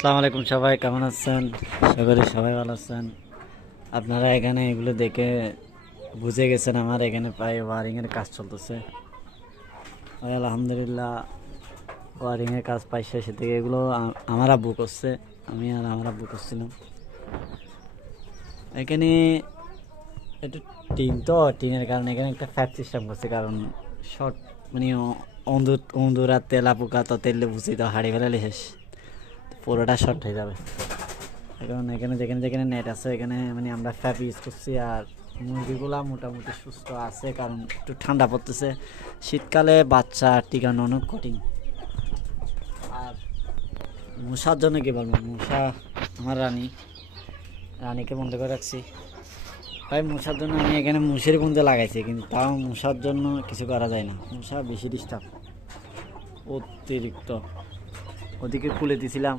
আসসালামু আলাইকুম, সবাই কেমন আছেন? আশা করি সবাই ভালো আছেন। আপনারা এখানে এগুলো দেখে বুঝে গেছেন আমার এখানে প্রায় ওয়ারিংয়ের কাজ চলতেছে। ভাই আলহামদুলিল্লাহ, ওয়ারিংয়ের কাজ প্রায় শেষের দিকে। এগুলো আমার আব্বু করছে, আমি আর আমার আব্বু করছিলাম এখানে। একটু টিন তো, টিনের কারণে এখানে একটা ফ্যাট সিস্টেম করছে, কারণ শর্ট মানে অন্দুর আর তেলা পোকা তো তেলে বুঝি তো হাড়ি ফেলালে শেষ, পুরোটা শর্ট হয়ে যাবে। এখন এখানে যেখানে যেখানে নেট আছে এখানে মানে আমরা ফ্যাপ ইউজ করছি। আর মুরগিগুলা মোটামুটি সুস্থ আছে, কারণ একটু ঠান্ডা পড়তেছে। শীতকালে বাচ্চা টিকানো অনেক কঠিন। আর মশার জন্য কি বলবো, মশা আমার রানীকে বন্ধ করে রাখছি। তাই মশার জন্য আমি এখানে মুশের বন্ধে লাগাইছি, কিন্তু তাও মশার জন্য কিছু করা যায় না। মশা বেশি ডিস্টার্ব, অতিরিক্ত। ওদিকে খুলে দিছিলাম,